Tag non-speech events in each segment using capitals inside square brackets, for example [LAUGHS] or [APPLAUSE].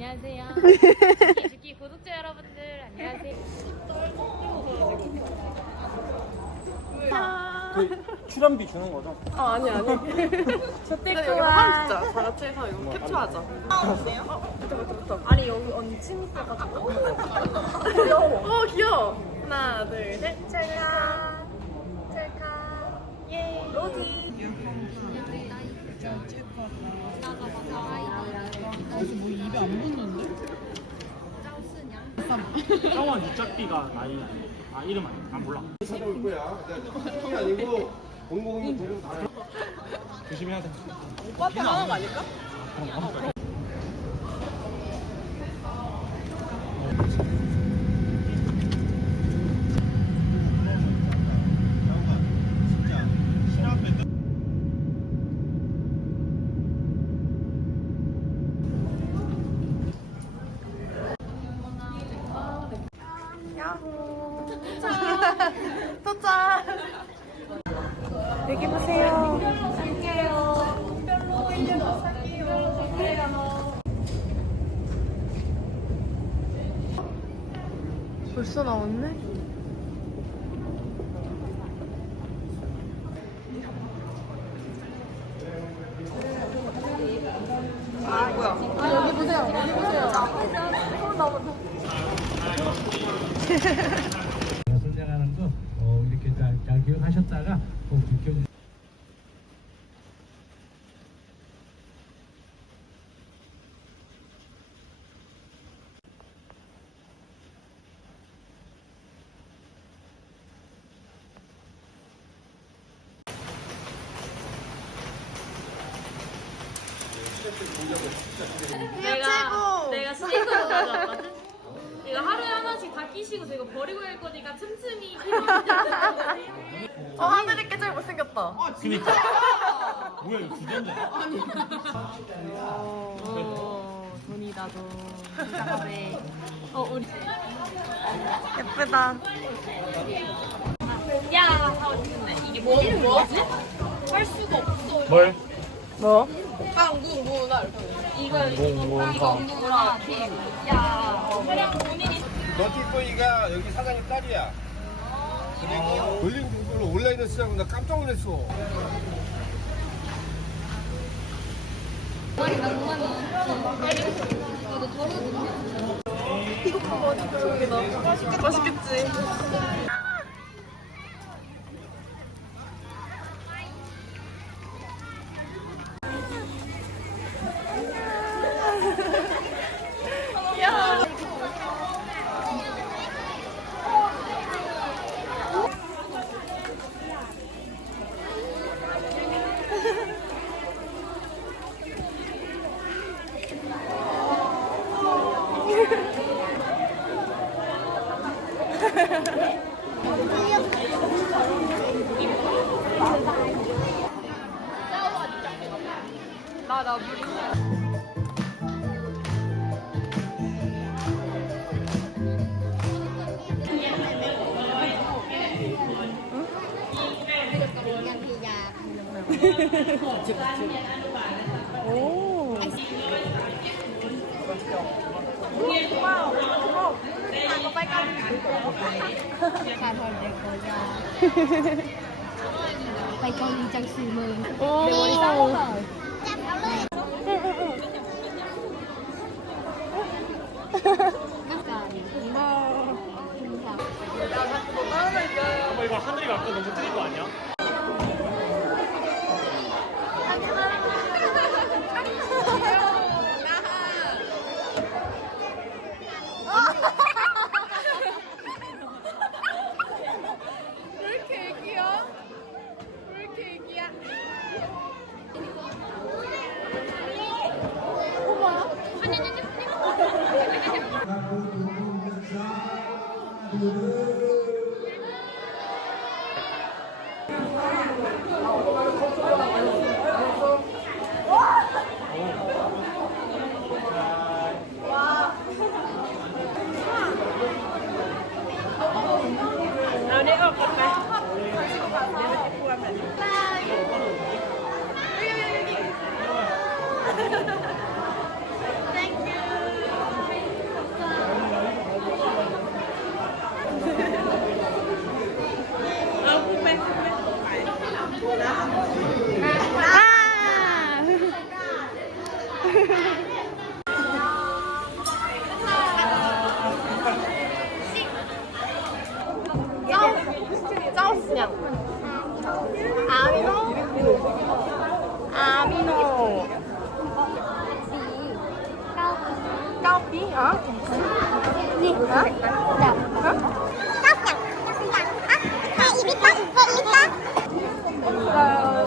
안녕하세요. 주기 구독자 여러분들 안녕하세요. 그 출연비 주는 거죠? 아 아니 아니. 근데 여기 한 진짜 다 같이 해서 이거 캡처하자. 아 어때요? 어 부터 부터 부터. 아니 여기 언니 침 있어가지고. 귀여워. 어 귀여워. 하나 둘 셋. 찰칵 찰칵. 예. 로디. 형원 유짝비가 나이 아 이름 아니야? 난 몰라. 찾아올 거야. 이 아니고 공공이 도움 다. 조심해야 돼. 오빠한테 하는 거 아닐까? 여기 보세요. 벌써 나왔네? 아 뭐야? 아 여기 보세요. 여기 보세요. 어 나온다. [LAUGHS] 선생하는 거 어, 이렇게 잘, 잘 기억하셨다가 꼭 지켜 내가 내가 스니커를 가져왔거든. 이거 하루에 하나씩 다 끼시고 저 이거 버리고 갈 거니까 틈틈이 어 하늘이 깨잘 못생겼다. 그니까. 뭐야 이거 주전자. 어, 돈이다 돈. 네. 어 우리 예쁘다. 야 싶은데 이게 뭐 이름 뭐지? 할 수가 없어. 뭘? 뭐? 이거 이거 이거 누구라 팀. 야 그냥 본인이 너티보이가 여기 사장님 딸이야. 그리고 볼링 중으로 온라인에 쓰라고 나 깜짝 놀랐어. 이거 봐봐 진짜 여기다. 맛있겠다. 맛있겠지. 오. Tay con đi trang sư mừng 오. Mắc cờ Xin chào 어, 이거 하늘이 아까 너무 틀린 거 아니야? 짜오스냥. 아미노. 아미노. 까오피? 어? Hả? Cóc nhỉ? Hai y biết cóc, hai y biết cóc.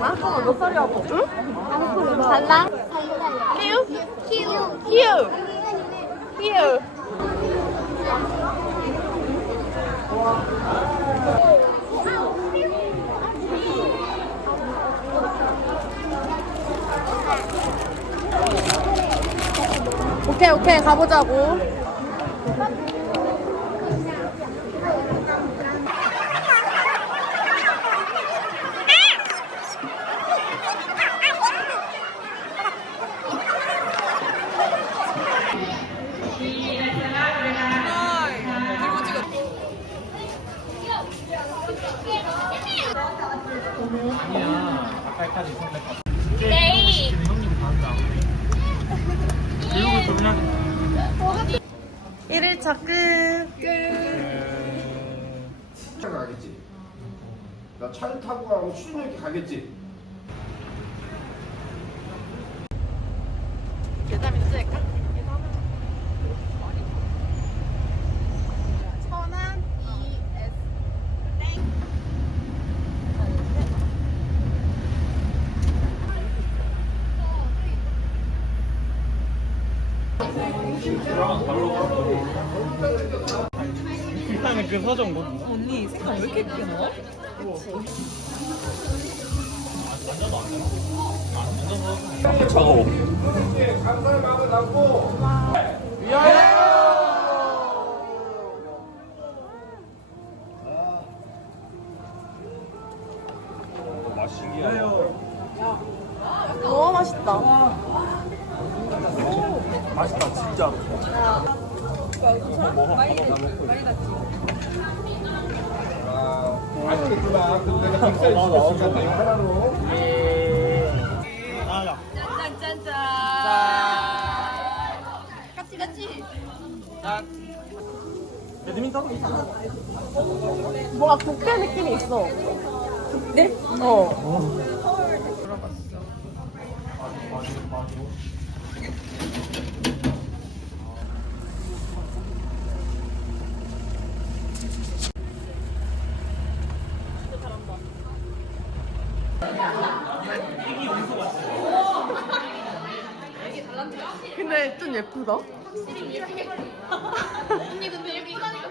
한국은 몇 살이야, 아버지? 달라? 달라. 키우? 키우. 키우. 키우. 오케이 오케이 가보자고. 아니야. 아까까지 네. 형님 다한다. 교육을 좀 해야겠다. 1일차 끝. 차 가겠지. 나 차를 타고 가면 출근 이렇게 가겠지. 계좌민트 찍을까? 천안 ES 일단은 그 서정 못. 언니 색깔 왜 이렇게 예쁘게 나와? 차가워. 감사의 마음을 담고 너무 맛있다. 맛있다 진짜. 아. 같이 같이. 배드민턴? 뭔가 국회 느낌이 있어. 네? 어. 좀 예쁘다. [LAUGHS] 언니 근데 이사니까